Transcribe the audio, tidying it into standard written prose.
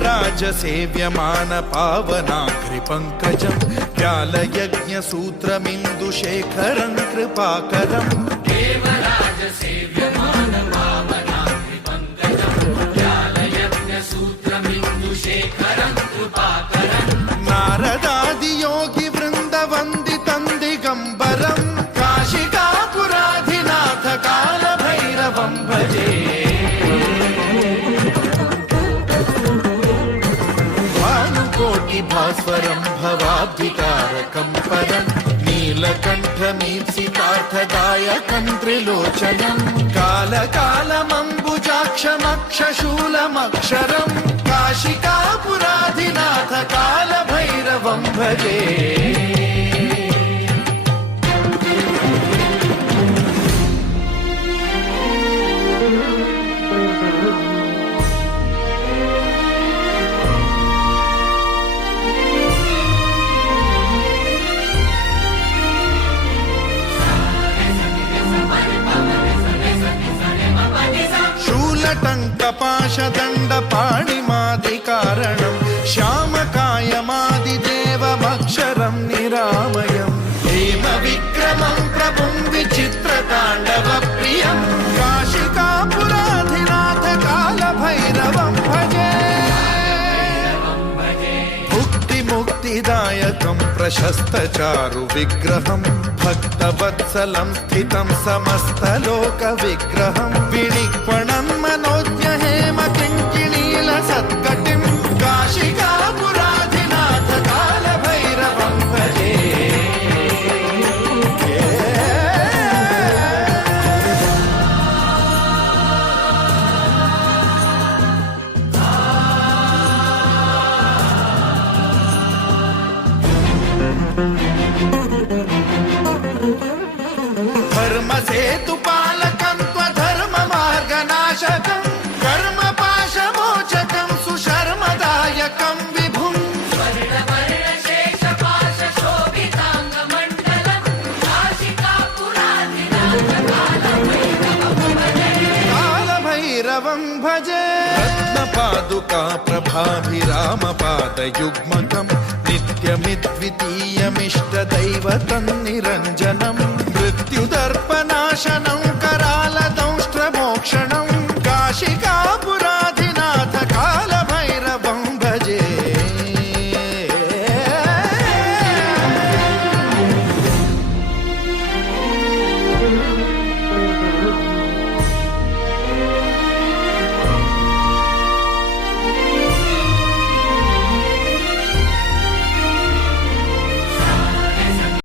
देवराज सेव्यमान पावनाग्रिपङ्कजं व्यालयज्ञसूत्रमिन्दुशेखरं कृपाकरं देवराज सेव्यमान पावनाग्रिपङ्कजं व्यालयज्ञसूत्रमिन्दुशेखरं कृपाकरं नारदादियोगि वृन्दवन्दितं दिगम्बरं काशिकापुराधिनाथ कालभैरवं भजे भास्वरं भवाब्धिकारकं परं नीलकण्ठमीप्सितार्थदायकं त्रिलोचनं कालकालमम्बुजाक्षमक्षशूलमक्षरं काशिकापुराधिनाथ कालभैरवं भजे टङ्कपाशदण्डपाणिमादिकारणं श्यामकायमादिदेवमक्षरं निरामयं हेमविक्रमं प्रभुं विचित्रताण्डवप्रियं काशिकापुराधिनाथ कालभैरवं भजे मुक्तिदायकं प्रशस्तचारुविग्रहं भक्तवत्सलं स्थितं समस्तलोकविग्रहं विनिक्वणं मनोज्ञहेमकिङ्किणीलसत्कटिं काशिकापुराधिनाथ कालभैरवं भजे धर्मसेतुपालकं त्वधर्ममार्गनाशकं कर्मपाशमोचकं सुशर्मदायकं विभुं स्वर्णवर्णशेषपाशशोभिताङ्गमण्डलं कालभैरवं भजे रत्नपादुका प्रभाभिरामपादयुग्मकं नित्यमिद्वितीयमिष्टदैवतं